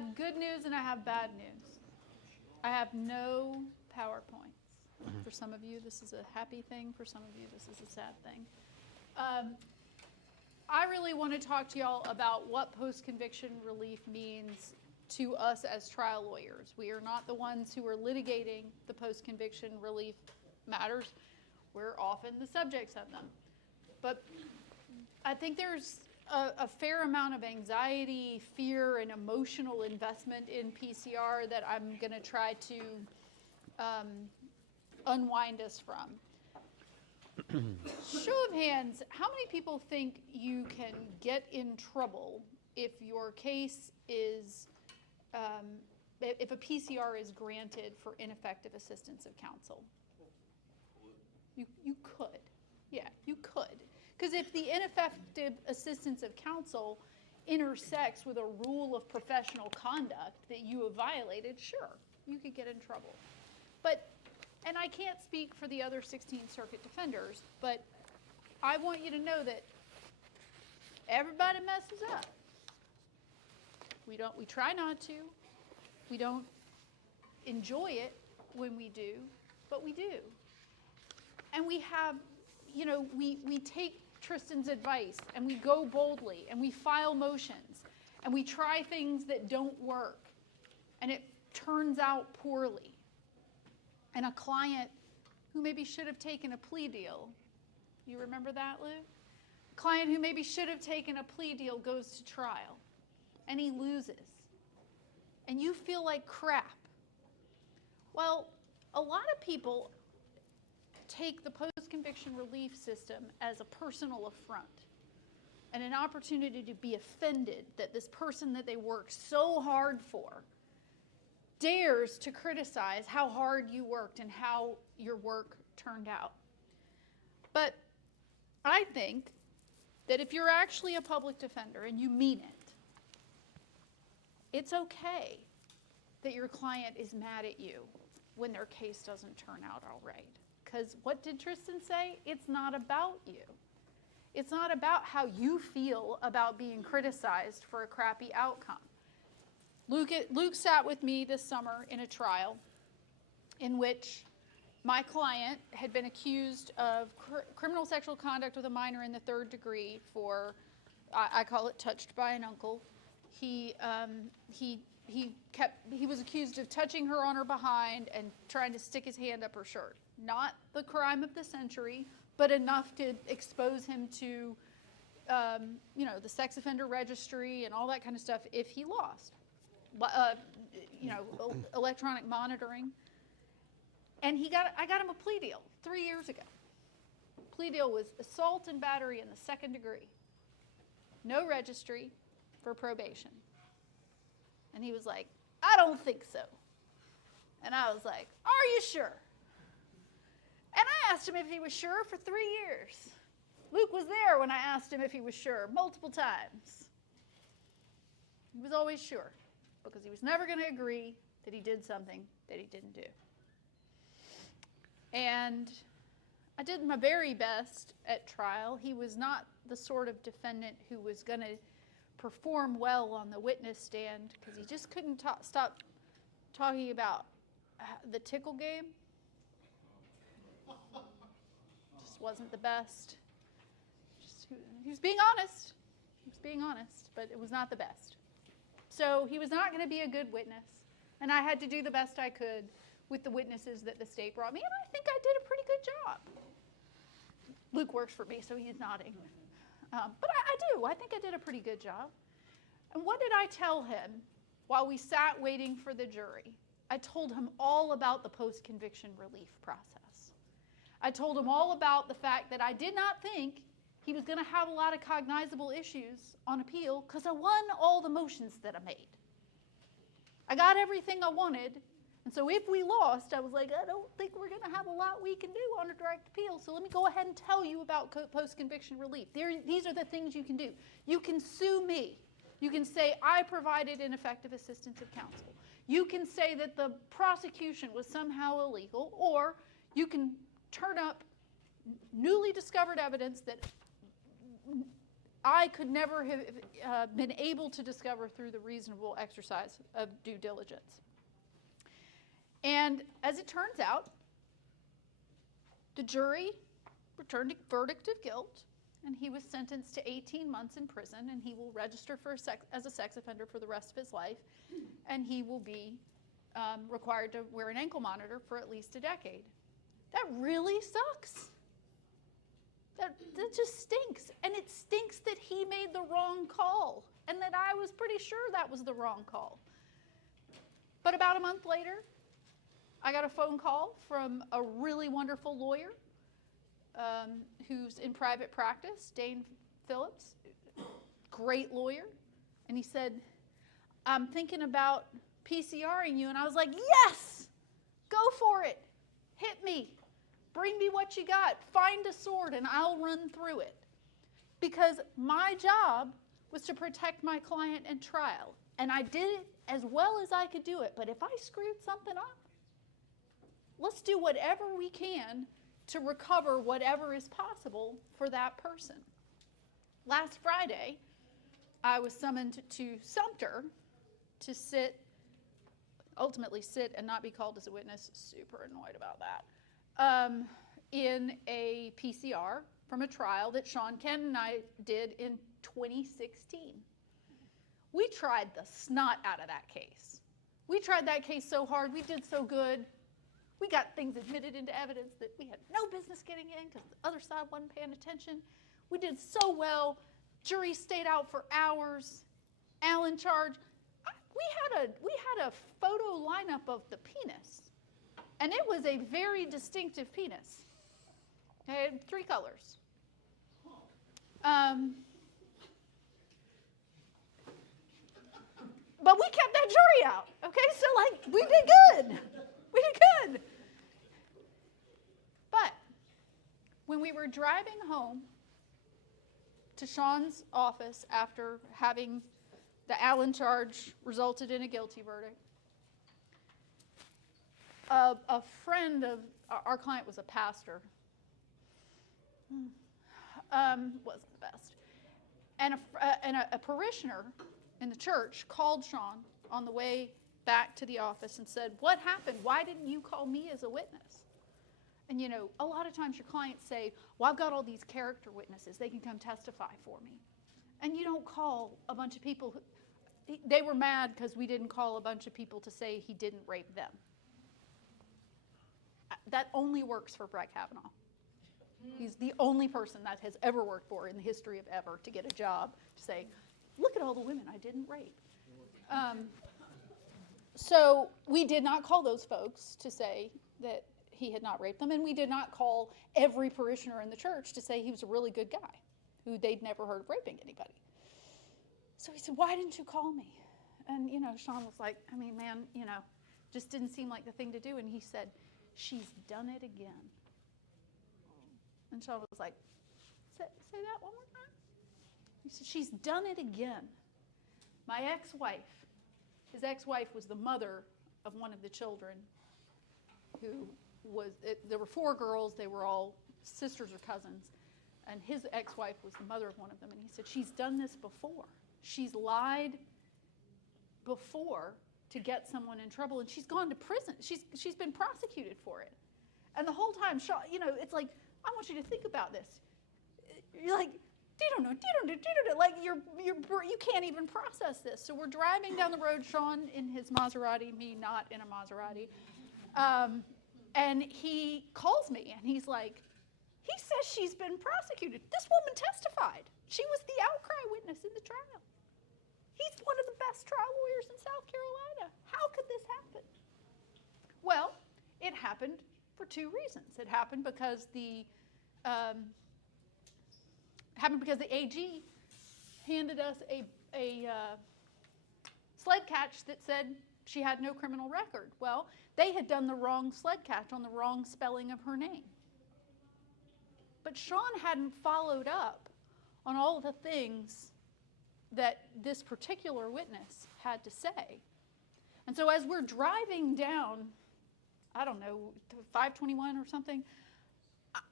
have good news and I have bad news. I have no PowerPoints. For some of you, this is a happy thing. For some of you, this is a sad thing. I really want to talk to y'all about what post-conviction relief means to us as trial lawyers. We are not the ones who are litigating the post-conviction relief matters. We're often the subjects of them. But I think there's a fair amount of anxiety, fear, and emotional investment in PCR that I'm going to try to unwind us from. Show of hands, how many people think you can get in trouble if your case is, if a PCR is granted for ineffective assistance of counsel? You could. Yeah, you could. Because if the ineffective assistance of counsel intersects with a rule of professional conduct that you have violated, sure, you could get in trouble. But, and I can't speak for the other 16th Circuit defenders, but I want you to know that everybody messes up. We try not to. We don't enjoy it when we do, but we do. And we have, you know, we take Tristan's advice and we go boldly and we file motions and we try things that don't work and it turns out poorly. And a client who maybe should have taken a plea deal, you remember that, Lou? A client who maybe should have taken a plea deal goes to trial and he loses. And you feel like crap. Well, a lot of people take the post-conviction relief system as a personal affront and an opportunity to be offended that this person that they worked so hard for dares to criticize how hard you worked and how your work turned out. But I think that if you're actually a public defender and you mean it, it's okay that your client is mad at you when their case doesn't turn out all right. Because what did Tristan say? It's not about you. It's not about how you feel about being criticized for a crappy outcome. Luke sat with me this summer in a trial in which my client had been accused of criminal sexual conduct with a minor in the 3rd degree for, I call it touched by an uncle. He was accused of touching her on her behind and trying to stick his hand up her shirt. Not the crime of the century, but enough to expose him to, the sex offender registry and all that kind of stuff if he lost. Electronic monitoring. And I got him a plea deal 3 years ago. Plea deal was assault and battery in the 2nd degree. No registry for probation. And he was like, I don't think so. And I was like, are you sure? And I asked him if he was sure for 3 years. Luke was there when I asked him if he was sure multiple times. He was always sure because he was never going to agree that he did something that he didn't do. And I did my very best at trial. He was not the sort of defendant who was going to perform well on the witness stand because he just couldn't stop talking about the tickle game. Just wasn't the best. He was being honest. He was being honest, but it was not the best. So he was not going to be a good witness, and I had to do the best I could with the witnesses that the state brought me, and I think I did a pretty good job. Luke works for me, so he's nodding. But I do. I think I did a pretty good job. And what did I tell him while we sat waiting for the jury? I told him all about the post-conviction relief process. I told him all about the fact that I did not think he was going to have a lot of cognizable issues on appeal because I won all the motions that I made. I got everything I wanted, and so if we lost, I was like, I don't think we're going to have a lot we can do on a direct appeal, so let me go ahead and tell you about post-conviction relief. These are the things you can do. You can sue me. You can say I provided ineffective assistance of counsel. You can say that the prosecution was somehow illegal, or you can turn up newly discovered evidence that I could never have been able to discover through the reasonable exercise of due diligence. And as it turns out, the jury returned a verdict of guilt, and he was sentenced to 18 months in prison, and he will register as a sex offender for the rest of his life, and he will be required to wear an ankle monitor for at least a decade. That really sucks. That just stinks. And it stinks that he made the wrong call, and that I was pretty sure that was the wrong call. But about a month later, I got a phone call from a really wonderful lawyer who's in private practice, Dane Phillips, great lawyer. And he said, I'm thinking about PCRing you. And I was like, yes, go for it. Hit me. Bring me what you got. Find a sword and I'll run through it. Because my job was to protect my client in trial. And I did it as well as I could do it. But if I screwed something up, let's do whatever we can to recover whatever is possible for that person. Last Friday, I was summoned to Sumter to ultimately sit and not be called as a witness. Super annoyed about that. In a PCR from a trial that Sean Ken and I did in 2016. We tried the snot out of that case. We tried that case so hard. We did so good. We got things admitted into evidence that we had no business getting in because the other side wasn't paying attention. We did so well. Jury stayed out for hours. Allen charged. We had a photo lineup of the penis, and it was a very distinctive penis. It had 3 colors. But we kept that jury out. Okay, so we did good. We did good. But when we were driving home to Sean's office after having the Allen charge resulted in a guilty verdict, a friend of our client was a pastor. Wasn't the best. And a parishioner in the church called Sean on the way back to the office and said, what happened? Why didn't you call me as a witness? And a lot of times your clients say, well, I've got all these character witnesses. They can come testify for me. And you don't call a bunch of people. They were mad because we didn't call a bunch of people to say he didn't rape them. That only works for Brett Kavanaugh. He's the only person that has ever worked for in the history of ever to get a job to say, look at all the women I didn't rape. So we did not call those folks to say that he had not raped them, and we did not call every parishioner in the church to say he was a really good guy who they'd never heard of raping anybody. So he said, why didn't you call me? And, Sean was like, I mean, man, just didn't seem like the thing to do. And he said, she's done it again. And Sean was like, say that one more time. He said, she's done it again. My ex-wife, his ex-wife was the mother of one of the children there were 4 girls, they were all sisters or cousins, and his ex-wife was the mother of one of them, and he said, she's done this before. She's lied before to get someone in trouble, and she's gone to prison. She's been prosecuted for it. And the whole time, Sean, it's like, I want you to think about this. You're like, like you can't even process this. So we're driving down the road, Sean in his Maserati, me not in a Maserati. And he calls me and he's like, he says she's been prosecuted. This woman testified. She was the outcry witness in the trial. He's one of the best trial lawyers in South Carolina. How could this happen? Well, it happened for 2 reasons. It happened because the AG handed us a sled catch that said she had no criminal record. Well, they had done the wrong sled catch on the wrong spelling of her name. But Sean hadn't followed up on all of the things that this particular witness had to say. And so as we're driving down, I don't know, 521 or something,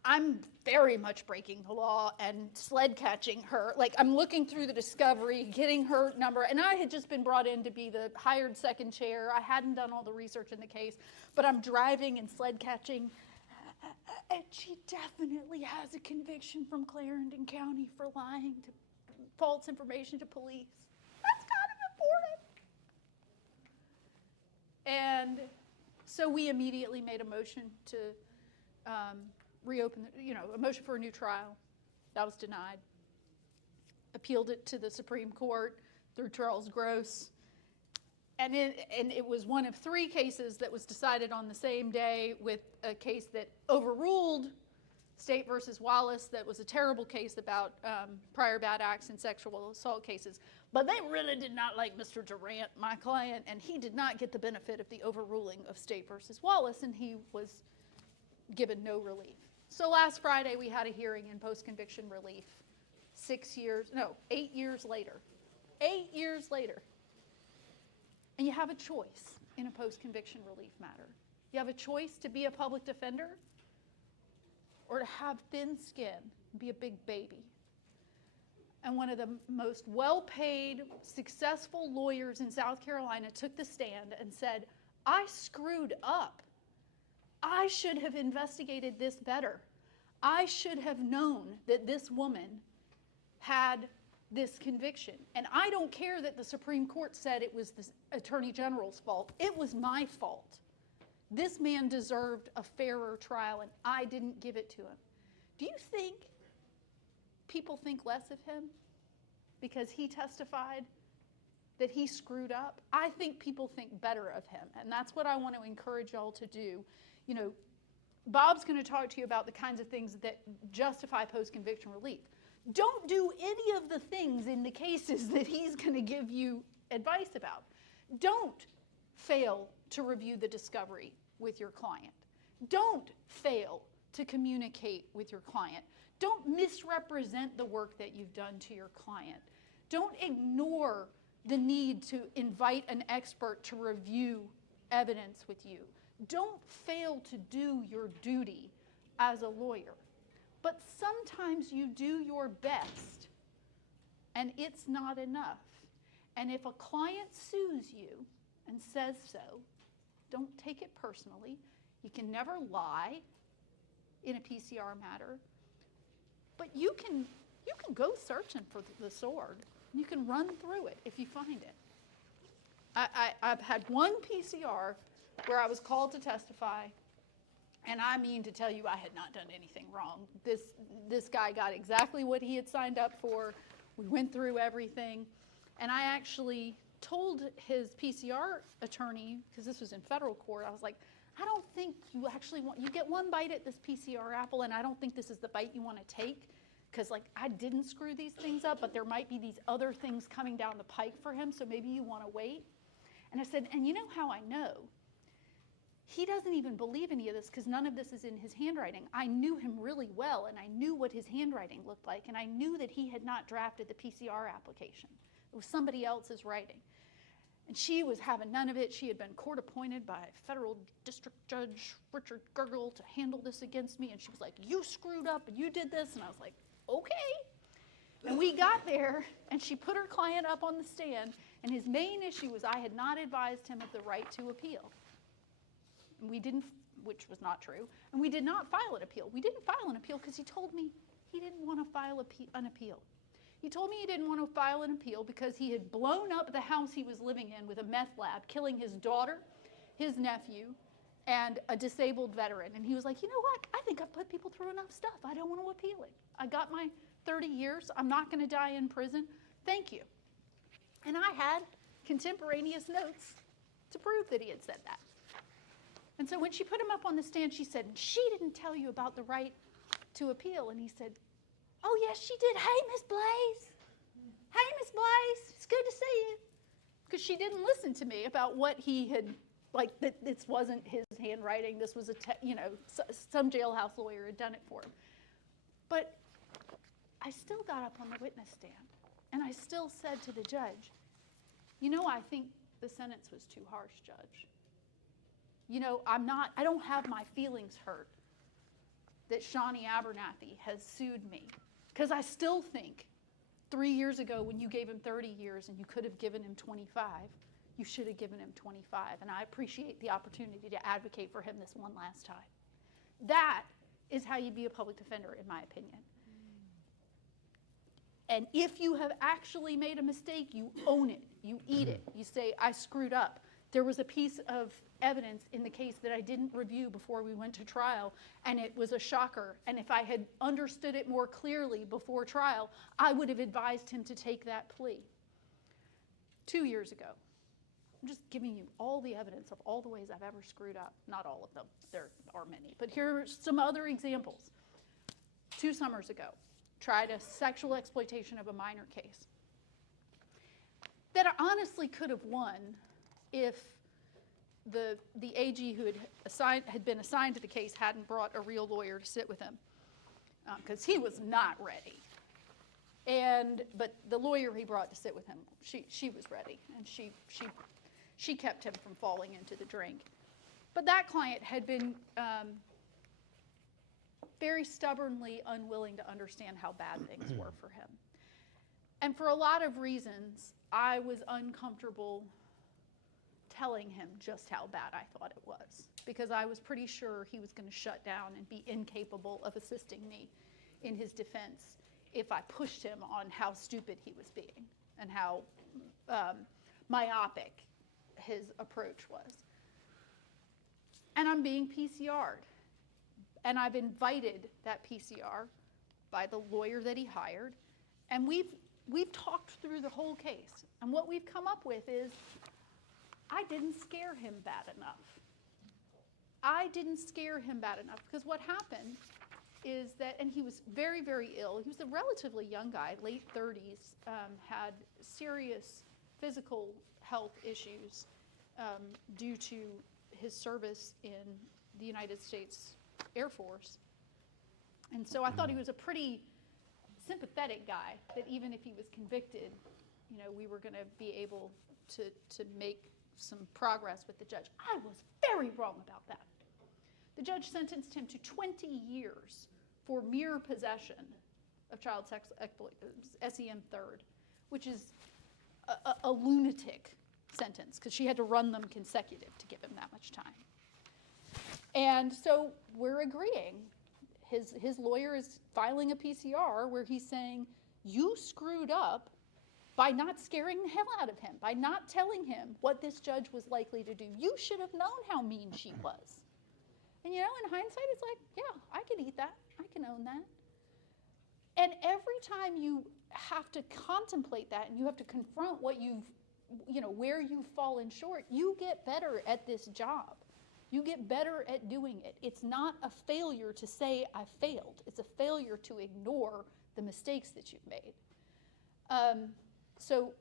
I'm very much breaking the law and sled catching her. Like, I'm looking through the discovery, getting her number, and I had just been brought in to be the hired second chair. I hadn't done all the research in the case, but I'm driving and sled catching, and she definitely has a conviction from Clarendon County for lying to false information to police. That's kind of important. And so we immediately made a motion to reopen, a motion for a new trial. That was denied. Appealed it to the Supreme Court through Charles Gross. And it was one of 3 cases that was decided on the same day, with a case that overruled State versus Wallace. That was a terrible case about prior bad acts and sexual assault cases. But they really did not like Mr. Durant, my client, and he did not get the benefit of the overruling of State versus Wallace, and he was given no relief. So last Friday we had a hearing in post-conviction relief. 8 years later. 8 years later. And you have a choice in a post-conviction relief matter. You have a choice to be a public defender or to have thin skin and be a big baby. And one of the most well-paid, successful lawyers in South Carolina took the stand and said, I screwed up. I should have investigated this better. I should have known that this woman had this conviction. And I don't care that the Supreme Court said it was the Attorney General's fault. It was my fault. This man deserved a fairer trial, and I didn't give it to him. Do you think people think less of him because he testified that he screwed up? I think people think better of him, and that's what I want to encourage y'all to do. Bob's going to talk to you about the kinds of things that justify post-conviction relief. Don't do any of the things in the cases that he's going to give you advice about. Don't fail to review the discovery with your client. Don't fail to communicate with your client. Don't misrepresent the work that you've done to your client. Don't ignore the need to invite an expert to review evidence with you. Don't fail to do your duty as a lawyer. But sometimes you do your best, and it's not enough. And if a client sues you and says so, don't take it personally. You can never lie in a PCR matter. But you can go searching for the sword. You can run through it if you find it. I've had one PCR where I was called to testify, and I mean to tell you I had not done anything wrong. This guy got exactly what he had signed up for. We went through everything, and I actually told his PCR attorney, because this was in federal court, I was like, I don't think you actually you get one bite at this PCR apple, and I don't think this is the bite you want to take, because I didn't screw these things up, but there might be these other things coming down the pike for him, so maybe you want to wait. And I said, and you know how I know? He doesn't even believe any of this because none of this is in his handwriting. I knew him really well, and I knew what his handwriting looked like, and I knew that he had not drafted the PCR application. It was somebody else's writing. And she was having none of it. She had been court appointed by federal district judge Richard Gergel to handle this against me, and she was like, you screwed up and you did this, and I was like, okay. And we got there, and she put her client up on the stand, and his main issue was I had not advised him of the right to appeal. And we didn't, which was not true, and we did not file an appeal. We didn't file an appeal because he told me he didn't want to file an appeal. He told me he didn't want to file an appeal because he had blown up the house he was living in with a meth lab, killing his daughter, his nephew, and a disabled veteran. And he was like, you know what? I think I've put people through enough stuff. I don't want to appeal it. I got my 30 years. I'm not going to die in prison. Thank you. And I had contemporaneous notes to prove that he had said that. And so when she put him up on the stand, she said, she didn't tell you about the right to appeal. And he said, oh, yes, she did. Hey, Miss Blaze. Hey, Miss Blaze. It's good to see you. Because she didn't listen to me about what he had, that this wasn't his handwriting. This was some jailhouse lawyer had done it for him. But I still got up on the witness stand, and I still said to the judge, I think the sentence was too harsh, Judge. I don't have my feelings hurt. that Shawnee Abernathy has sued me, because I still think 3 years ago when you gave him 30 years and you could have given him 25, you should have given him 25. And I appreciate the opportunity to advocate for him this one last time. That is how you be a public defender, in my opinion. And if you have actually made a mistake, you own it. You eat it. You say, I screwed up. There was a piece of evidence in the case that I didn't review before we went to trial, and it was a shocker. And if I had understood it more clearly before trial, I would have advised him to take that plea. 2 years ago. I'm just giving you all the evidence of all the ways I've ever screwed up. Not all of them. There are many. But here are some other examples. 2 summers ago, tried a sexual exploitation of a minor case that I honestly could have won if the AG who had been assigned to the case hadn't brought a real lawyer to sit with him, because he was not ready. But the lawyer he brought to sit with him, she was ready, and she kept him from falling into the drink. But that client had been very stubbornly unwilling to understand how bad things were for him. And for a lot of reasons, I was uncomfortable telling him just how bad I thought it was, because I was pretty sure he was going to shut down and be incapable of assisting me in his defense if I pushed him on how stupid he was being and how myopic his approach was. And I'm being PCR'd. And I've invited that PCR by the lawyer that he hired, and we've talked through the whole case. And what we've come up with is, I didn't scare him bad enough. I didn't scare him bad enough, because what happened is that, and he was very, very ill. He was a relatively young guy, late 30s, had serious physical health issues due to his service in the United States Air Force. And so I thought he was a pretty sympathetic guy, that even if he was convicted, we were going to be able to make some progress with the judge. I was very wrong about that. The judge sentenced him to 20 years for mere possession of child sex SEM third, which is a lunatic sentence, because she had to run them consecutive to give him that much time. And so we're agreeing. His lawyer is filing a PCR where he's saying, you screwed up by not scaring the hell out of him, by not telling him what this judge was likely to do. You should have known how mean she was. And in hindsight, it's like, yeah, I can eat that. I can own that. And every time you have to contemplate that and you have to confront what where you've fallen short, you get better at this job. You get better at doing it. It's not a failure to say I failed. It's a failure to ignore the mistakes that you've made. So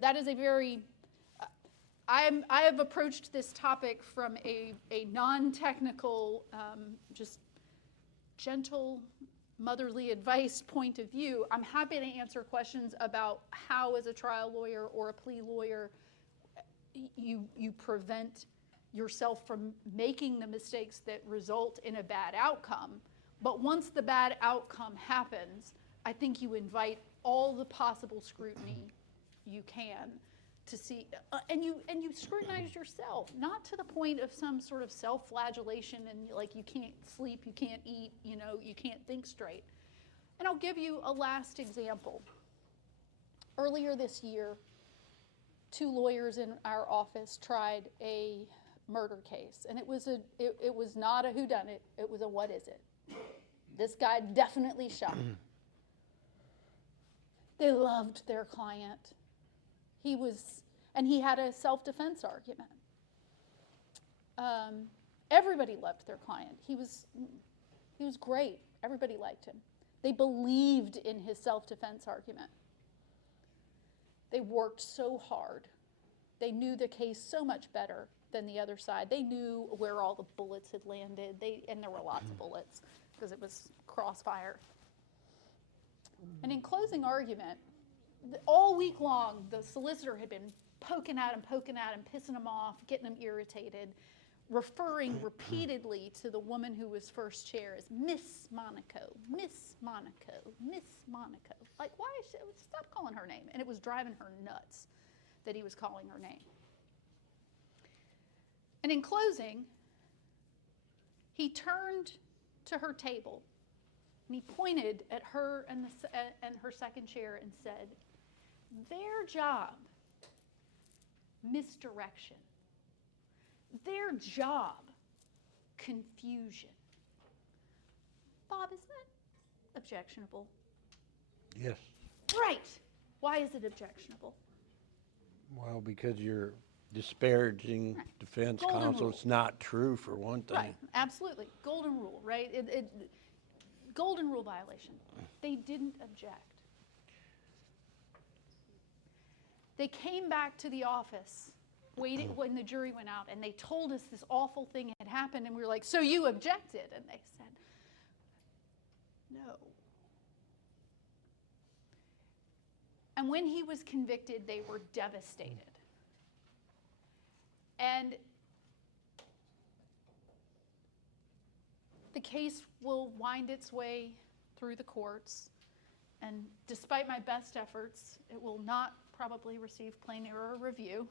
that is a very, I have approached this topic from a non-technical, just gentle motherly advice point of view. I'm happy to answer questions about how, as a trial lawyer or a plea lawyer, you prevent yourself from making the mistakes that result in a bad outcome. But once the bad outcome happens, I think you invite all the possible scrutiny you can to see, and you scrutinize yourself, not to the point of some sort of self-flagellation and like you can't sleep, you can't eat, you can't think straight. And I'll give you a last example. Earlier this year, 2 lawyers in our office tried a murder case, and it was not a whodunit, it was a what is it. This guy definitely shot. They loved their client. He had a self-defense argument. Everybody loved their client. He was great. Everybody liked him. They believed in his self-defense argument. They worked so hard. They knew the case so much better than the other side. They knew where all the bullets had landed. And there were lots of bullets because it was crossfire. And in closing argument, all week long, the solicitor had been poking at him, pissing him off, getting him irritated, referring repeatedly to the woman who was first chair as Miss Monaco, Miss Monaco, Miss Monaco. Like, why is she, stop calling her name. And it was driving her nuts that he was calling her name. And in closing, he turned to her table and he pointed at her and her second chair and said, their job, misdirection. Their job, confusion. Bob, is that objectionable? Yes. Right. Why is it objectionable? Well, because you're disparaging defense Golden counsel. rule. It's not true, for one thing. Right. Absolutely. Golden rule, right? Golden rule violation. They didn't object. They came back to the office waited when the jury went out, and they told us this awful thing had happened, and we were like, so you objected? And they said, no. And when he was convicted, they were devastated. And the case will wind its way through the courts, and despite my best efforts, it will not probably receive plain error review.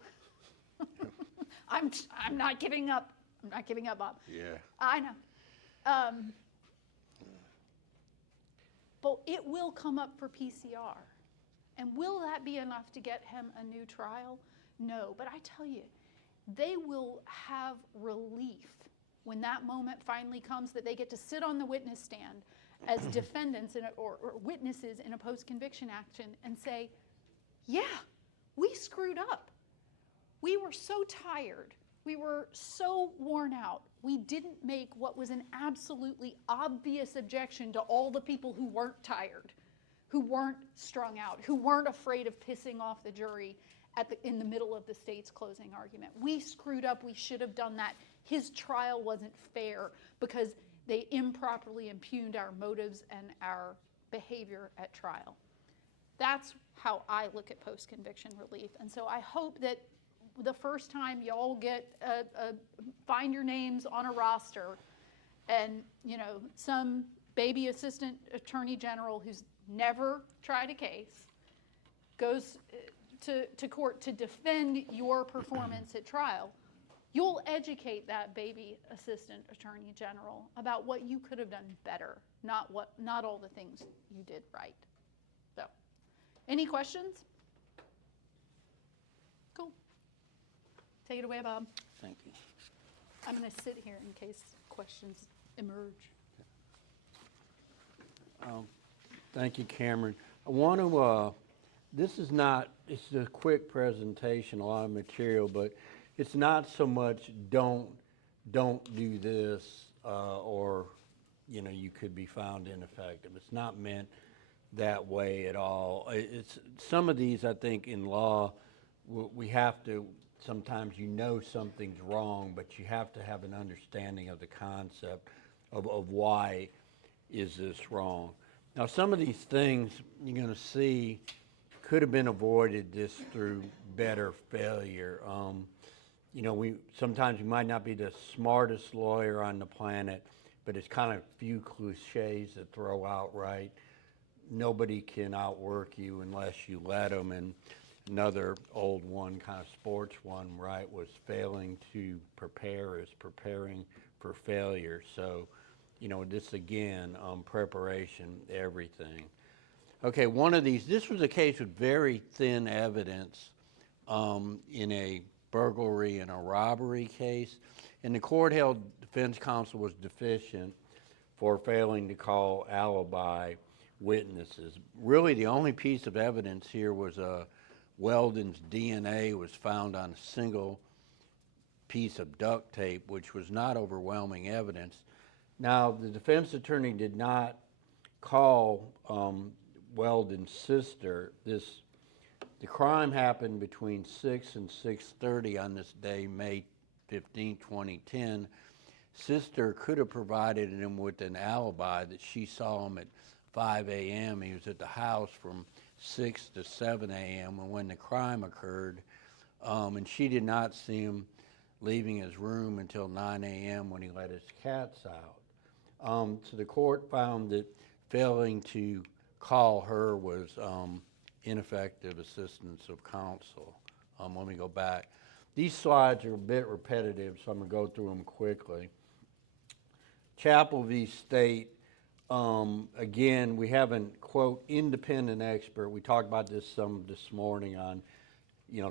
I'm not giving up. I'm not giving up, Bob. Yeah. I know. But it will come up for PCR. And will that be enough to get him a new trial? No. But I tell you, they will have relief when that moment finally comes that they get to sit on the witness stand as defendants or witnesses in a post-conviction action and say, yeah, we screwed up. We were so tired. We were so worn out. We didn't make what was an absolutely obvious objection to all the people who weren't tired, who weren't strung out, who weren't afraid of pissing off the jury in the middle of the state's closing argument. We screwed up. We should have done that. His trial wasn't fair because they improperly impugned our motives and our behavior at trial. That's how I look at post-conviction relief. And so I hope that the first time y'all get find your names on a roster, and some baby assistant attorney general who's never tried a case goes to court to defend your performance at trial, you'll educate that baby assistant attorney general about what you could have done better, not all the things you did right. So, any questions? Cool. Take it away, Bob. Thank you. I'm going to sit here in case questions emerge. Thank you, Cameron. I want to, it's a quick presentation, a lot of material, but it's not so much don't do this or, you could be found ineffective. It's not meant that way at all. It's some of these, I think, in law, we have to, sometimes something's wrong, but you have to have an understanding of the concept of why is this wrong. Now, some of these things you're going to see could have been avoided just through better failure. Sometimes we might not be the smartest lawyer on the planet, but it's kind of few cliches that throw out, right? Nobody can outwork you unless you let them. And another old one, kind of sports one, right, was failing to prepare is preparing for failure. So, this again, preparation, everything. Okay, one of these, this was a case with very thin evidence in a burglary and a robbery case. And the court held defense counsel was deficient for failing to call alibi witnesses. Really, the only piece of evidence here was Weldon's DNA was found on a single piece of duct tape, which was not overwhelming evidence. Now, the defense attorney did not call Weldon's sister. The crime happened between 6 and 6:30 on this day, May 15, 2010. Sister could have provided him with an alibi that she saw him at 5 a.m. He was at the house from 6 to 7 a.m. when the crime occurred, and she did not see him leaving his room until 9 a.m. when he let his cats out. So the court found that failing to call her was ineffective assistance of counsel. Let me go back. These slides are a bit repetitive, so I'm going to go through them quickly. Chappell v. State, again, we have an, quote, independent expert. We talked about this some this morning on,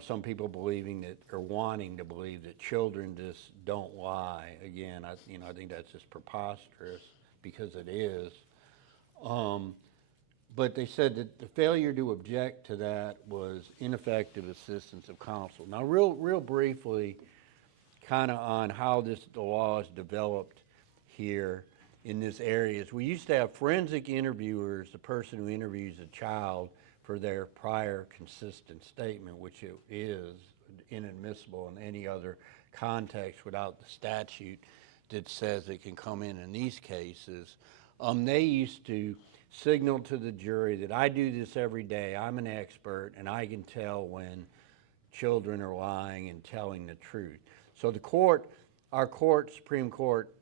some people believing that, or wanting to believe that children just don't lie. Again, I think that's just preposterous, because it is. But they said that the failure to object to that was ineffective assistance of counsel. Now, real briefly, kind of on how the law is developed here in this area is we used to have forensic interviewers, the person who interviews a child for their prior consistent statement, which it is inadmissible in any other context without the statute that says it can come in these cases. They used to signal to the jury that I do this every day, I'm an expert, and I can tell when children are lying and telling the truth. So our court, Supreme Court,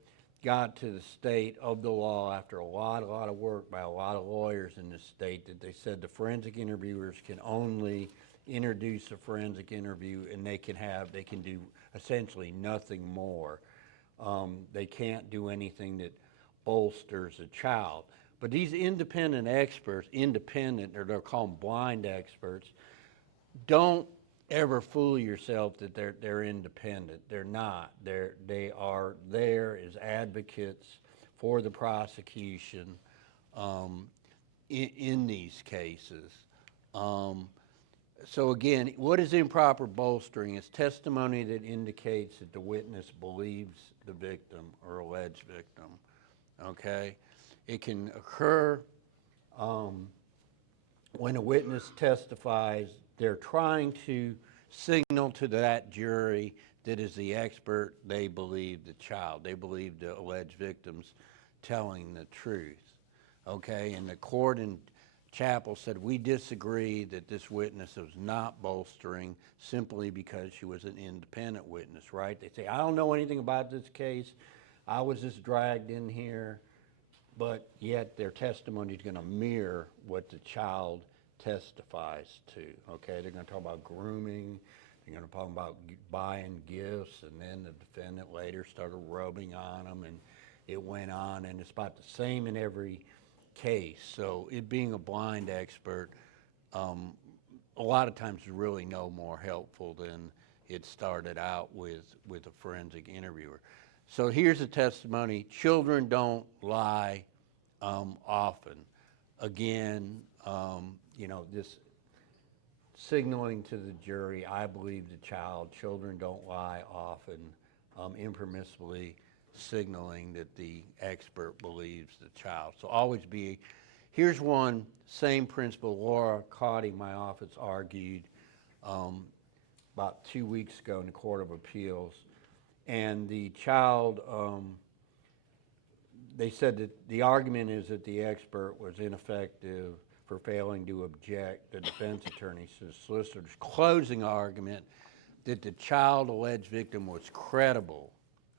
got to the state of the law after a lot of work by a lot of lawyers in the state that they said the forensic interviewers can only introduce a forensic interview, and they can do essentially nothing more. They can't do anything that bolsters a child. But these independent experts, or they're called blind experts, don't ever fool yourself that they're independent. They're not. They are there as advocates for the prosecution in these cases. So again, what is improper bolstering? It's testimony that indicates that the witness believes the victim or alleged victim. Okay? It can occur when a witness testifies, they're trying to signal to that jury that is the expert, they believe the child. They believe the alleged victim's telling the truth. Okay, and the court in Chappell said, we disagree that this witness was not bolstering simply because she was an independent witness, right? They say, I don't know anything about this case. I was just dragged in here. But yet their testimony is going to mirror what the child testifies to, okay? They're going to talk about grooming, they're going to talk about buying gifts, and then the defendant later started rubbing on them, and it went on, and it's about the same in every case. So it being a blind expert, a lot of times is really no more helpful than it started out with a forensic interviewer. So here's a testimony. Children don't lie often. Again, this signaling to the jury, I believe the child. Children don't lie often, impermissibly signaling that the expert believes the child. So always here's one, same principle. Laura Cotty, my office, argued about 2 weeks ago in the Court of Appeals. And the child, they said that the argument is that the expert was ineffective for failing to object. The defense attorney, so the solicitor's closing argument, that the child alleged victim was credible,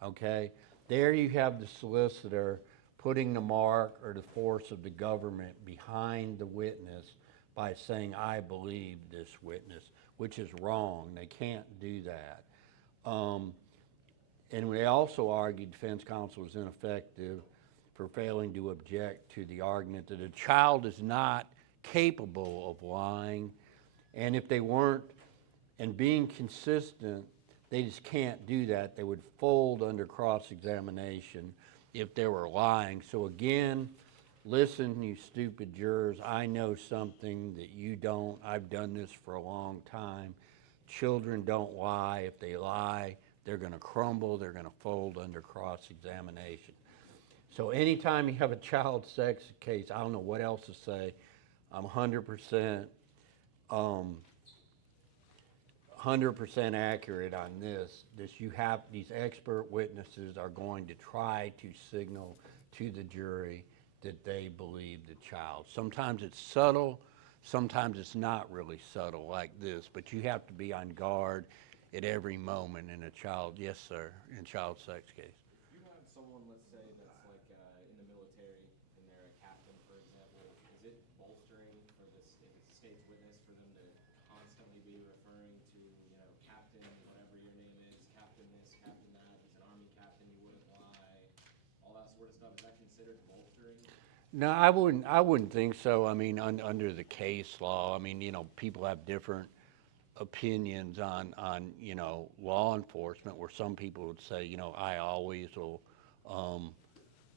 okay? There you have the solicitor putting the mark or the force of the government behind the witness by saying, I believe this witness, which is wrong. They can't do that. And we also argued defense counsel was ineffective for failing to object to the argument that a child is not capable of lying, and if they weren't, and being consistent, they just can't do that. They would fold under cross-examination if they were lying. So again, listen, you stupid jurors, I know something that you don't. I've done this for a long time. Children don't lie. If they lie, they're going to crumble, they're going to fold under cross-examination. So anytime you have a child sex case, I don't know what else to say. I'm 100% accurate on this. You have these expert witnesses are going to try to signal to the jury that they believe the child. Sometimes it's subtle, sometimes it's not really subtle like this, but you have to be on guard at every moment in a child, yes, sir, in child sex case. If you have someone, let's say, that's like in the military and they're a captain, for example, is it bolstering for this, if it's a state's witness, for them to constantly be referring to, captain, whatever your name is, captain this, captain that, if it's an army captain, you wouldn't lie, all that sort of stuff, is that considered bolstering? No, I wouldn't think so. I mean, under the case law, I mean, people have different opinions on law enforcement, where some people would say, I always will,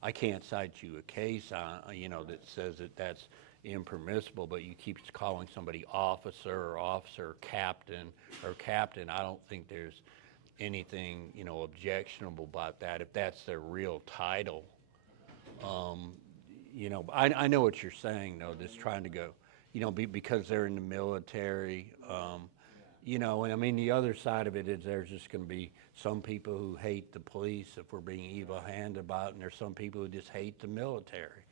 I can't cite you a case on, that says that that's impermissible, but you keep calling somebody officer or captain. I don't think there's anything, objectionable about that if that's their real title. I know what you're saying, though, just trying to go, because they're in the military, and I mean, the other side of it is there's just going to be some people who hate the police, if we're being evil-handed about it, and there's some people who just hate the military.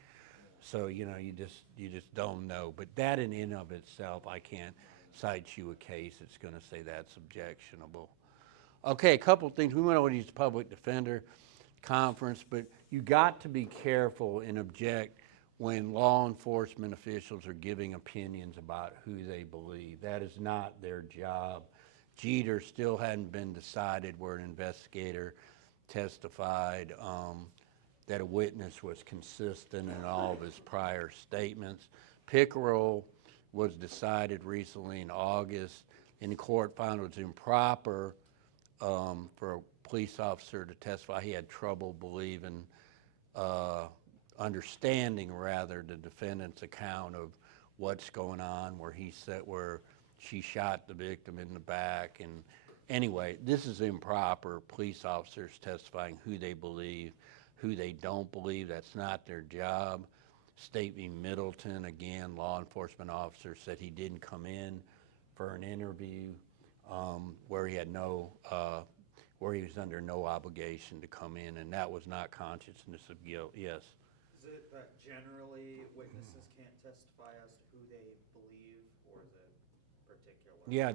So, you just don't know. But that in and of itself, I can't cite you a case that's going to say that's objectionable. Okay, a couple of things. We went over these public defender conference, but you got to be careful and object when law enforcement officials are giving opinions about who they believe. That is not their job. Jeter still hadn't been decided, where an investigator testified that a witness was consistent in all of his prior statements. Pickerel was decided recently in August, and the court found it was improper for a police officer to testify. He had trouble believing, understanding rather, the defendant's account of what's going on, where she shot the victim in the back. And anyway, this is improper. Police officers testifying who they believe, who they don't believe. That's not their job. State v. Middleton, again, law enforcement officer said he didn't come in for an interview where he had where he was under no obligation to come in, and that was not consciousness of guilt. Yes. Is it that generally witnesses can't testify as to who they believe, or is it particular? Yeah,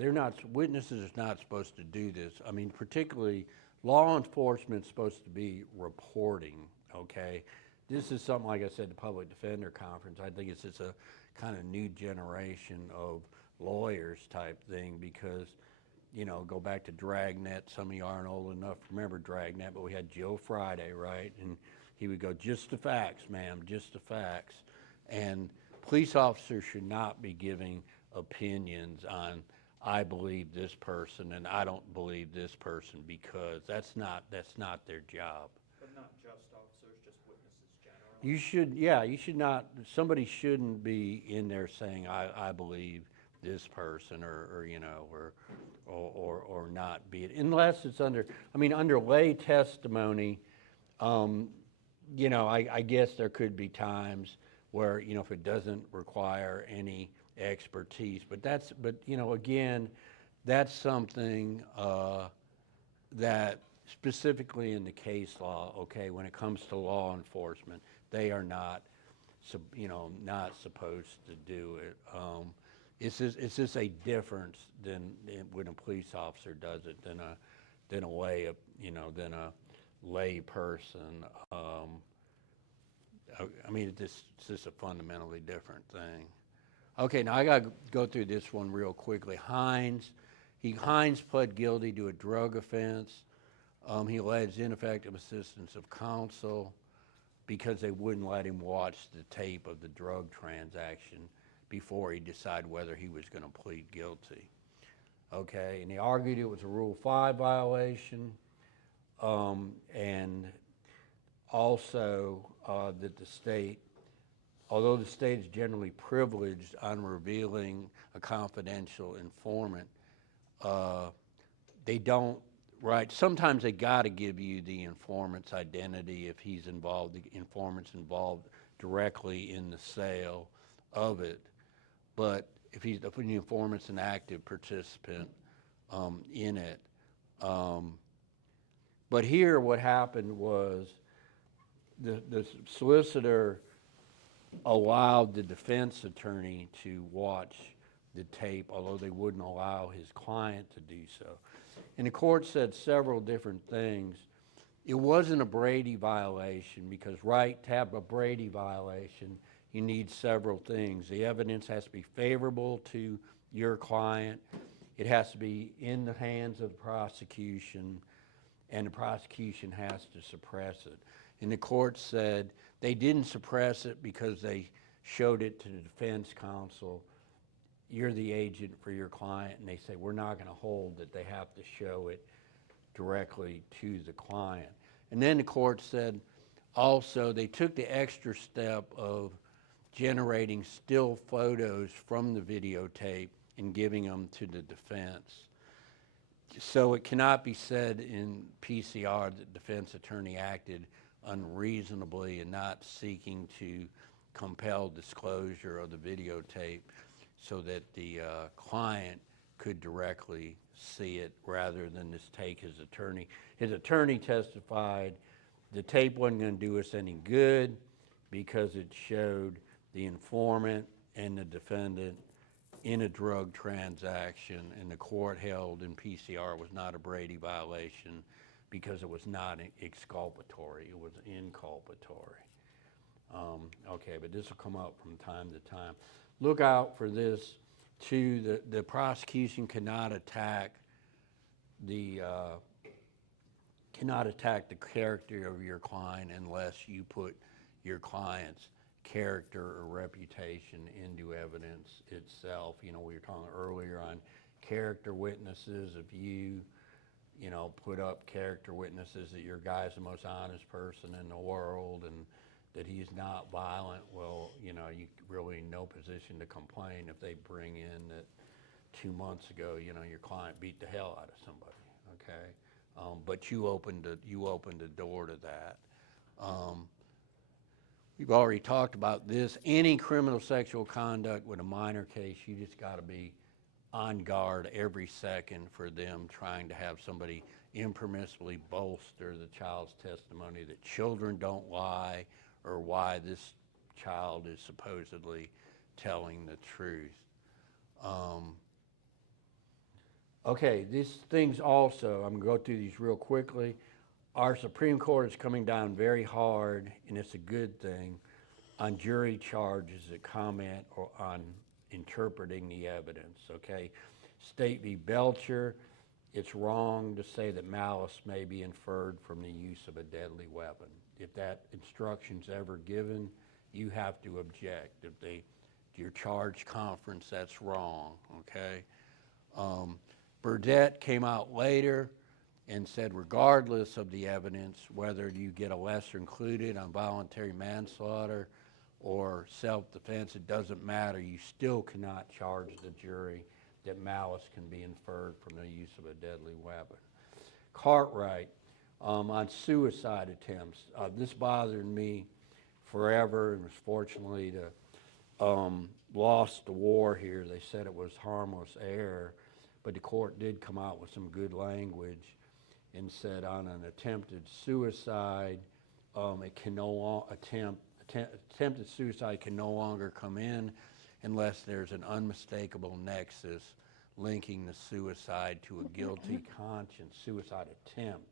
witnesses are not supposed to do this. I mean, particularly law enforcement's supposed to be reporting, okay? This is something, like I said, the public defender conference, I think it's just a kind of new generation of lawyers type thing, because go back to Dragnet. Some of you aren't old enough to remember Dragnet, but we had Joe Friday, right? And he would go, just the facts, ma'am, just the facts. And police officers should not be giving opinions on, I believe this person and I don't believe this person, because that's not their job. But not just officers, just witnesses generally? You should not, somebody shouldn't be in there saying, I believe this person, or not be it, unless it's under lay testimony. I guess there could be times where, if it doesn't require any expertise, but again, that's something that specifically in the case law, okay, when it comes to law enforcement, they are not supposed to do it. It's just a difference than when a police officer does it than a lay person. It's just a fundamentally different thing. Okay, now I got to go through this one real quickly. Hines pled guilty to a drug offense. He alleged ineffective assistance of counsel because they wouldn't let him watch the tape of the drug transaction before he decided whether he was going to plead guilty. Okay, and he argued it was a Rule 5 violation, and also that the state, although the state is generally privileged on revealing a confidential informant, they don't, right? Sometimes they got to give you the informant's identity if he's involved, the informant's involved directly in the sale of it. But if the informant's an active participant in it. But here what happened was the solicitor allowed the defense attorney to watch the tape, although they wouldn't allow his client to do so. And the court said several different things. It wasn't a Brady violation because, right, to have a Brady violation, you need several things. The evidence has to be favorable to your client. It has to be in the hands of the prosecution, and the prosecution has to suppress it. And the court said they didn't suppress it because they showed it to the defense counsel. You're the agent for your client, and they say we're not going to hold that they have to show it directly to the client. And then the court said also they took the extra step of generating still photos from the videotape and giving them to the defense. So it cannot be said in PCR that the defense attorney acted unreasonably in not seeking to compel disclosure of the videotape so that the client could directly see it rather than just take his attorney. His attorney testified the tape wasn't going to do us any good because it showed the informant and the defendant in a drug transaction, and the court held in PCR was not a Brady violation because it was not exculpatory, it was inculpatory. Okay, but this will come up from time to time. Look out for this too. The prosecution cannot attack the character of your client unless you put your client's character or reputation into evidence itself. You know, we were talking earlier on character witnesses. If you put up character witnesses that your guy's the most honest person in the world and that he's not violent, well, you really in no position to complain if they bring in that 2 months ago, your client beat the hell out of somebody, okay? But you opened the door to that. We've already talked about this. Any criminal sexual conduct with a minor case, you just got to be on guard every second for them trying to have somebody impermissibly bolster the child's testimony that children don't lie or why this child is supposedly telling the truth. Okay, these things also, I'm going to go through these real quickly. Our Supreme Court is coming down very hard, and it's a good thing, on jury charges that comment on interpreting the evidence, okay? State v. Belcher, it's wrong to say that malice may be inferred from the use of a deadly weapon. If that instruction's ever given, you have to object. If your charge conference, that's wrong, okay? Burdette came out later and said regardless of the evidence, whether you get a lesser included on voluntary manslaughter or self-defense, it doesn't matter. You still cannot charge the jury that malice can be inferred from the use of a deadly weapon. Cartwright, on suicide attempts, this bothered me forever and was fortunately lost the war here. They said it was harmless error, but the court did come out with some good language and said on an attempted suicide, it can attempted suicide can no longer come in unless there's an unmistakable nexus linking the suicide to a guilty conscience, suicide attempt.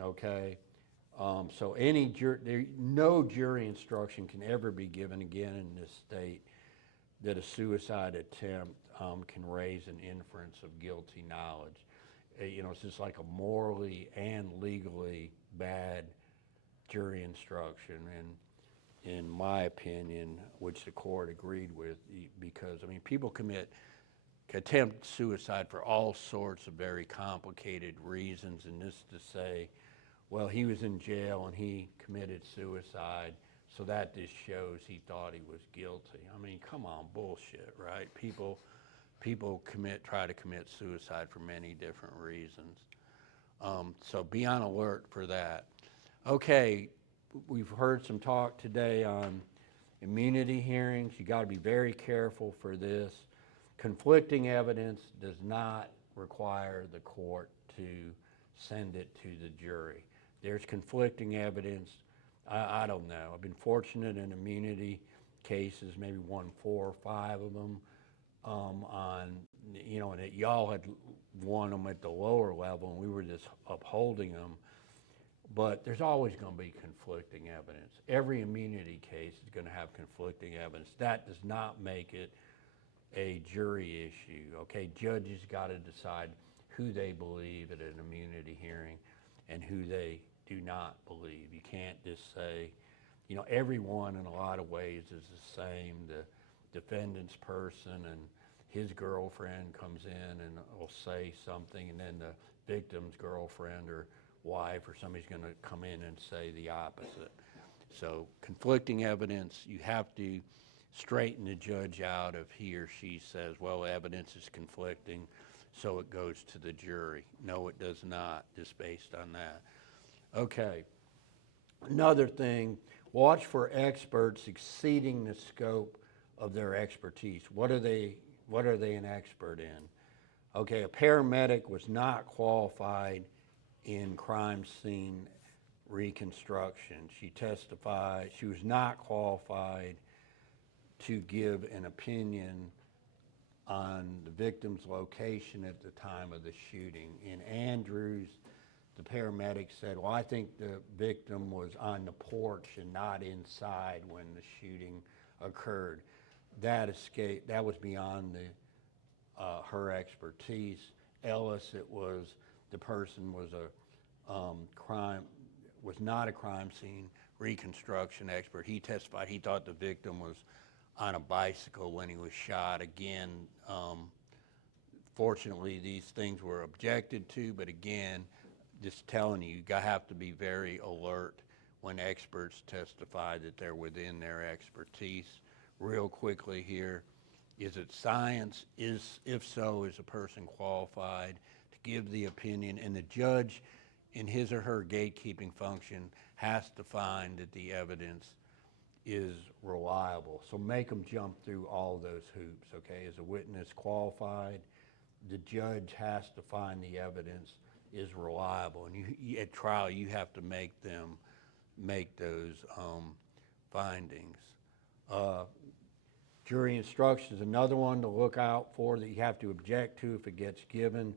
Okay, so no jury instruction can ever be given again in this state that a suicide attempt can raise an inference of guilty knowledge. It's just like a morally and legally bad jury instruction, and in my opinion, which the court agreed with, because people attempt suicide for all sorts of very complicated reasons, and this to say, well, he was in jail and he committed suicide, so that just shows he thought he was guilty. Come on, bullshit, right? People try to commit suicide for many different reasons. So be on alert for that. Okay, we've heard some talk today on immunity hearings. You got to be very careful for this. Conflicting evidence does not require the court to send it to the jury. There's conflicting evidence. I don't know. I've been fortunate in immunity cases, maybe won 4 or 5 of them, on, and that y'all had won them at the lower level, and we were just upholding them. But there's always going to be conflicting evidence. Every immunity case is going to have conflicting evidence. That does not make it a jury issue, okay? Judges got to decide who they believe at an immunity hearing and who they do not believe. You can't just say, everyone in a lot of ways is the same. The defendant's person and his girlfriend comes in and will say something, and then the victim's girlfriend or wife or somebody's going to come in and say the opposite. So conflicting evidence, you have to straighten the judge out if he or she says, well, evidence is conflicting, so it goes to the jury. No, it does not, just based on that. Okay. Another thing, watch for experts exceeding the scope of their expertise. What are they an expert in? Okay, a paramedic was not qualified in crime scene reconstruction. She testified she was not qualified to give an opinion on the victim's location at the time of the shooting. In Andrews, the paramedic said, well, I think the victim was on the porch and not inside when the shooting occurred. That was beyond her expertise. Ellis, the person was was not a crime scene reconstruction expert. He testified he thought the victim was on a bicycle when he was shot. Again, fortunately, these things were objected to, but again, just telling you, you have to be very alert when experts testify that they're within their expertise. Real quickly here, is it science? If so, is a person qualified to give the opinion? And the judge, in his or her gatekeeping function, has to find that the evidence is reliable. So make them jump through all those hoops, okay? Is a witness qualified? The judge has to find the evidence is reliable. And you at trial, you have to make those findings. Jury instructions, another one to look out for that you have to object to if it gets given,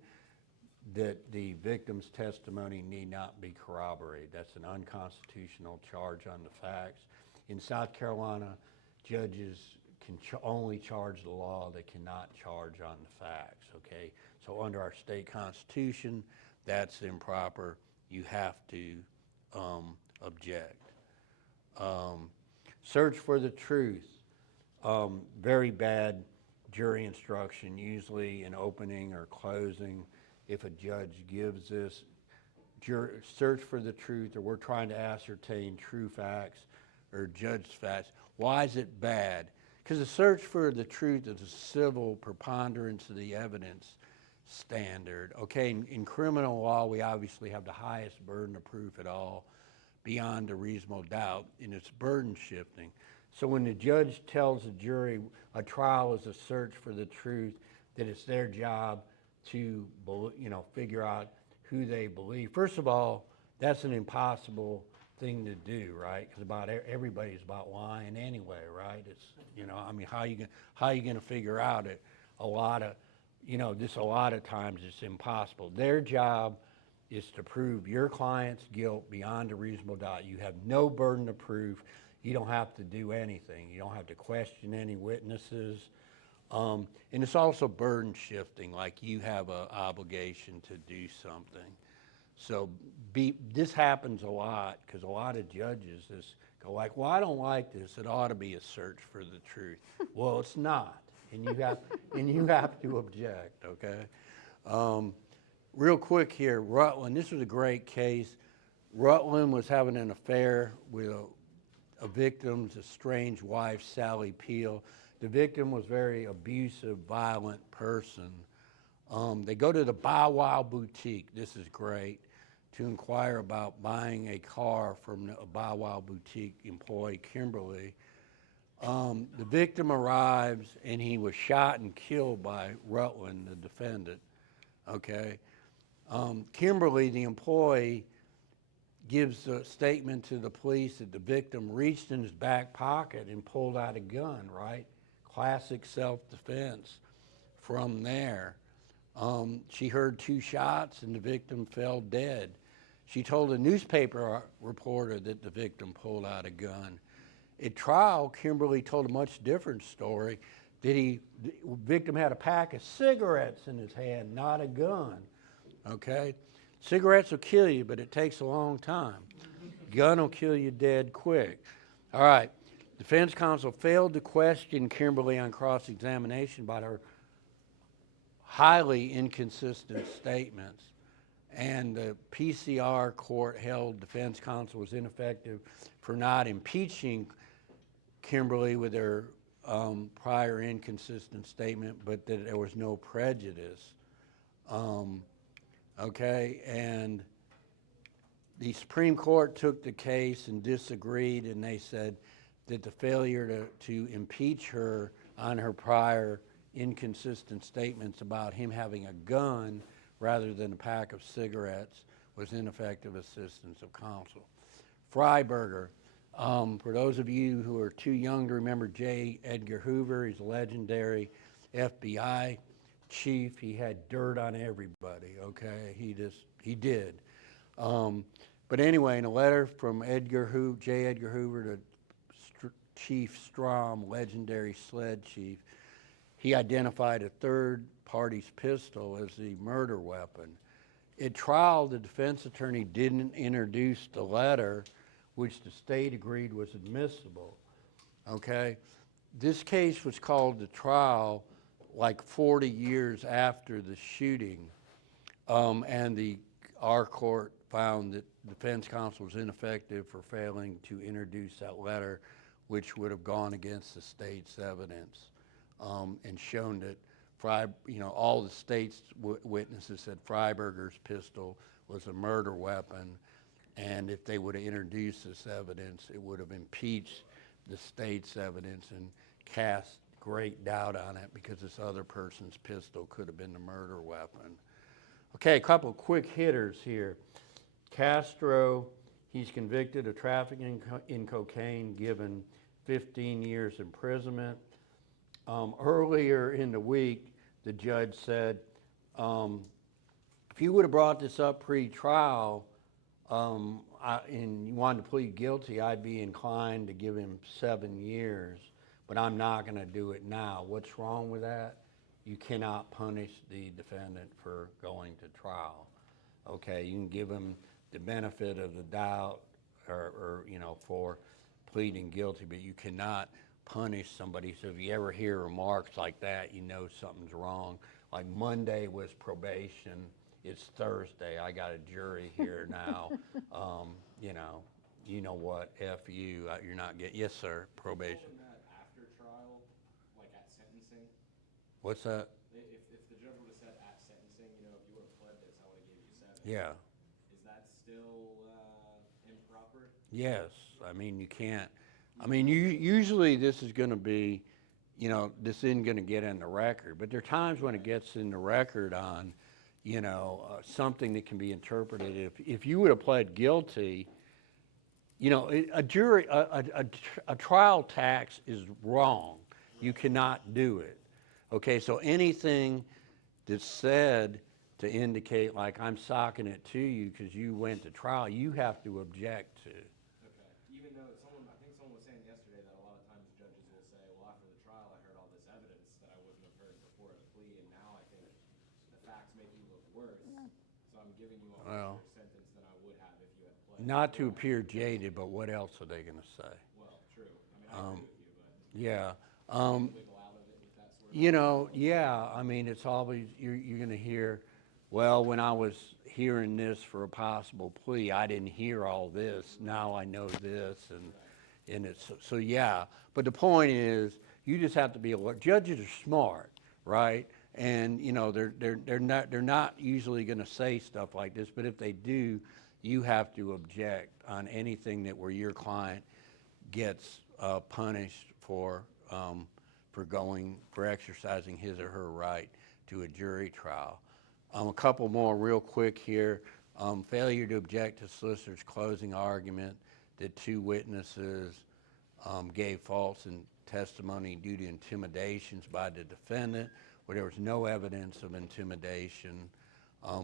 that the victim's testimony need not be corroborated. That's an unconstitutional charge on the facts. In South Carolina, judges can only charge the law, they cannot charge on the facts, okay? So under our state constitution, that's improper. You have to object. Search for the truth. Very bad jury instruction, usually in opening or closing. If a judge gives this, search for the truth, or we're trying to ascertain true facts or judge facts. Why is it bad? Because the search for the truth is a civil preponderance of the evidence standard. Okay, in criminal law, we obviously have the highest burden of proof at all, beyond a reasonable doubt, and it's burden shifting. So when the judge tells the jury a trial is a search for the truth, that it's their job to figure out who they believe. First of all, that's an impossible thing to do, right? Because everybody's about lying anyway, right? It's how you gonna figure out it? A lot of times it's impossible. Their job is to prove your client's guilt beyond a reasonable doubt. You have no burden of proof. You don't have to do anything. You don't have to question any witnesses. And it's also burden shifting, like you have an obligation to do something. So this happens a lot because a lot of judges just go like, well, I don't like this. It ought to be a search for the truth. Well, it's not, and you have to object, okay? Real quick here, Rutland, this was a great case. Rutland was having an affair with a victim's estranged wife, Sally Peel. The victim was a very abusive, violent person. They go to the Bow Wow Boutique, this is great, to inquire about buying a car from a Bow Wow Boutique employee, Kimberly. The victim arrives and he was shot and killed by Rutland, the defendant, okay? Kimberly, the employee, gives a statement to the police that the victim reached in his back pocket and pulled out a gun, right? Classic self-defense from there. She heard 2 shots and the victim fell dead. She told a newspaper reporter that the victim pulled out a gun. At trial, Kimberly told a much different story, that the victim had a pack of cigarettes in his hand, not a gun, okay? Cigarettes will kill you, but it takes a long time. Gun will kill you dead quick. All right, defense counsel failed to question Kimberly on cross-examination about her highly inconsistent statements, and the PCR court held defense counsel was ineffective for not impeaching Kimberly with her prior inconsistent statement, but that there was no prejudice. Okay, and the Supreme Court took the case and disagreed, and they said that the failure to impeach her on her prior inconsistent statements about him having a gun rather than a pack of cigarettes was ineffective assistance of counsel. Freiberger, for those of you who are too young to remember J. Edgar Hoover, he's a legendary FBI chief. He had dirt on everybody, okay? He did. But anyway, in a letter from J. Edgar Hoover to Chief Strom, legendary sled chief, he identified a third party's pistol as the murder weapon. At trial, the defense attorney didn't introduce the letter, which the state agreed was admissible, okay? This case was called to trial like 40 years after the shooting, and our court found that defense counsel was ineffective for failing to introduce that letter, which would have gone against the state's evidence, and shown that all the state's witnesses said Freiberger's pistol was a murder weapon, and if they would have introduced this evidence, it would have impeached the state's evidence and cast great doubt on it because this other person's pistol could have been the murder weapon. Okay, a couple of quick hitters here. Castro, he's convicted of trafficking in cocaine, given 15 years imprisonment. Earlier in the week, the judge said, if you would have brought this up pre-trial and you wanted to plead guilty, I'd be inclined to give him 7 years, but I'm not going to do it now. What's wrong with that? You cannot punish the defendant for going to trial. Okay, you can give him the benefit of the doubt or for pleading guilty, but you cannot punish somebody. So if you ever hear remarks like that, you know something's wrong. Like Monday was probation, it's Thursday, I got a jury here now. You know what, F you, you're not getting, yes sir, probation. Told him that after trial, like at sentencing, What's that? if the judge would have said at sentencing, if you would have pled this, I would have gave you 7. Yeah. Is that still improper? Yes, I mean, you can't. I mean, usually this is going to be, this isn't going to get in the record, but there are times when it gets in the record on, something that can be interpreted. If you would have pled guilty, a jury, a trial tax is wrong. You cannot do it. Okay, so anything that's said to indicate like I'm socking it to you because you went to trial, you have to object to. Okay. Even though I think someone was saying yesterday that a lot of times judges will say, well, after the trial, I heard all this evidence that I wouldn't have heard before the plea, and now I think the facts make you look worse. So I'm giving you a harsher sentence than I would have if you had pled. Not to appear jaded, but what else are they going to say? Well, true. I mean, I agree with you, but Yeah. wiggle out of it with that sort of Yeah, I mean, it's always, you're going to hear, well, when I was hearing this for a possible plea, I didn't hear all this. Now I know this, and it's, so yeah. But the point is, you just have to be alert. Judges are smart, right? And, they're not usually going to say stuff like this, but if they do, you have to object on anything that where your client gets punished for exercising his or her right to a jury trial. A couple more real quick here. Failure to object to solicitor's closing argument that two witnesses gave false testimony due to intimidations by the defendant, where there was no evidence of intimidation,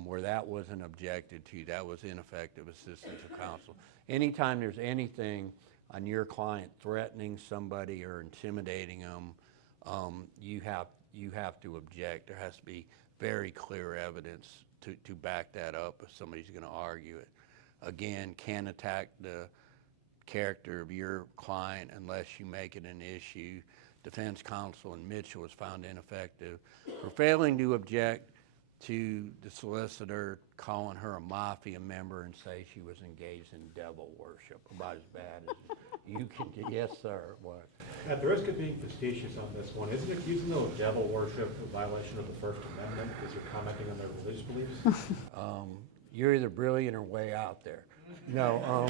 where that wasn't objected to, that was ineffective assistance of counsel. Anytime there's anything on your client threatening somebody or intimidating them, you have to object. There has to be very clear evidence to back that up if somebody's going to argue it. Again, can't attack the character of your client unless you make it an issue. Defense counsel in Mitchell was found ineffective for failing to object to the solicitor calling her a mafia member and say she was engaged in devil worship. About as bad as you can get. Yes, sir. What? At the risk of being facetious on this one, isn't accusing them of devil worship a violation of the First Amendment because you're commenting on their religious beliefs? You're either brilliant or way out there. No,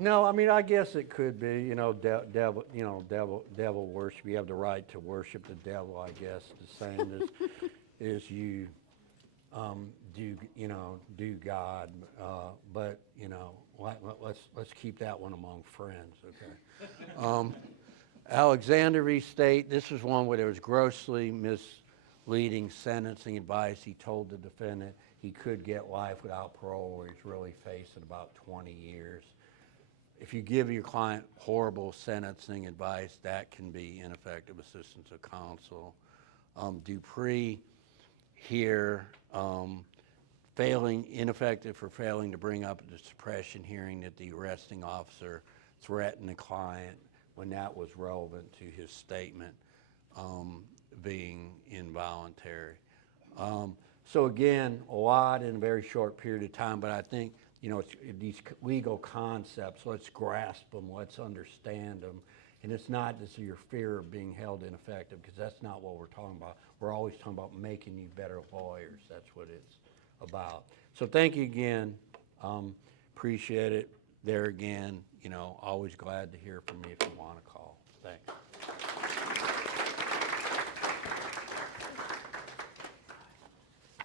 no, I mean, I guess it could be, devil worship. You have the right to worship the devil, I guess, the same as you do God. But let's keep that one among friends, okay? Alexander v. State, this was one where there was grossly misleading sentencing advice. He told the defendant he could get life without parole, where he's really facing about 20 years. If you give your client horrible sentencing advice, that can be ineffective assistance of counsel. Dupree here, ineffective for failing to bring up at the suppression hearing that the arresting officer threatened the client when that was relevant to his statement being involuntary. So again, a lot in a very short period of time, but I think, it's these legal concepts, let's grasp them, let's understand them. And it's not just your fear of being held ineffective, because that's not what we're talking about. We're always talking about making you better lawyers. That's what it's about. So thank you again. Appreciate it. There again, always glad to hear from you if you want to call. Thanks.